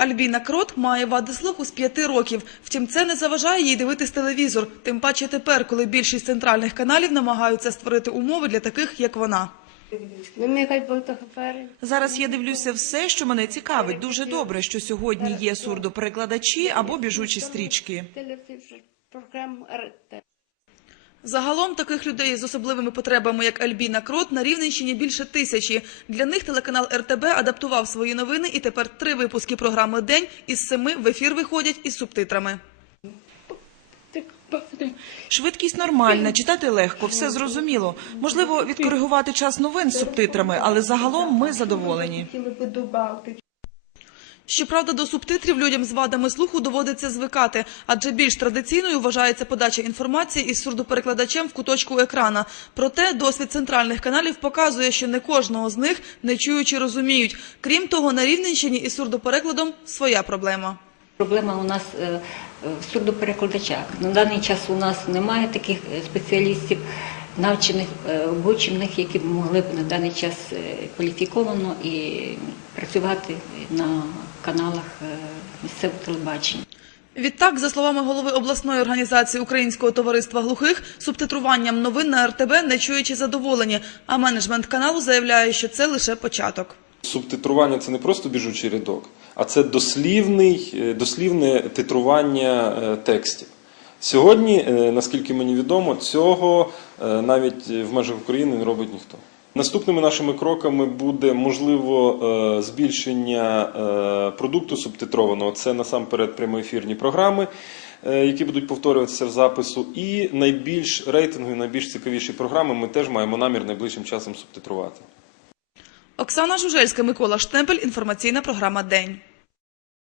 Альбіна Крот має вади слуху з п'яти років. Втім, це не заважає їй дивитись телевізор. Тим паче тепер, коли більшість центральних каналів намагаються створити умови для таких, як вона. Зараз я дивлюся все, що мене цікавить. Дуже добре, що сьогодні є сурдоперекладачі або біжучі стрічки. Загалом таких людей з особливими потребами, як Альбіна Крот, на Рівненщині більше тисячі. Для них телеканал РТБ адаптував свої новини, і тепер три випуски програми «День» із семи в ефір виходять із субтитрами. Швидкість нормальна, читати легко, все зрозуміло. Можливо, відкоригувати час новин з субтитрами, але загалом ми задоволені. Щоправда, до субтитрів людям з вадами слуху доводиться звикати, адже більш традиційною вважається подача інформації із сурдоперекладачем в куточку екрана. Проте досвід центральних каналів показує, що не кожного з них не чуючи розуміють. Крім того, на Рівненщині із сурдоперекладом своя проблема. Проблема у нас е, в сурдоперекладачах. На даний час у нас немає таких е, спеціалістів, навчених, е, обучених, які б могли б на даний час е, кваліфіковано і працювати на каналах е, місцевого телебачення. Відтак, за словами голови обласної організації Українського товариства глухих, субтитруванням новин на РТБ не чуючи задоволені, а менеджмент каналу заявляє, що це лише початок. Субтитрування це не просто біжучий рядок, а це дослівний, дослівне титрування текстів. Сьогодні, е, наскільки мені відомо, цього е, навіть в межах України не робить ніхто. Наступними нашими кроками буде можливо е, збільшення продукту субтитрованого. Це насамперед прямоефірні програми, які будуть повторюватися в запису. І найбільш рейтингові, найбільш цікавіші програми ми теж маємо намір найближчим часом субтитрувати. Оксана Жужельська, Микола Штемпель. Інформаційна програма «День».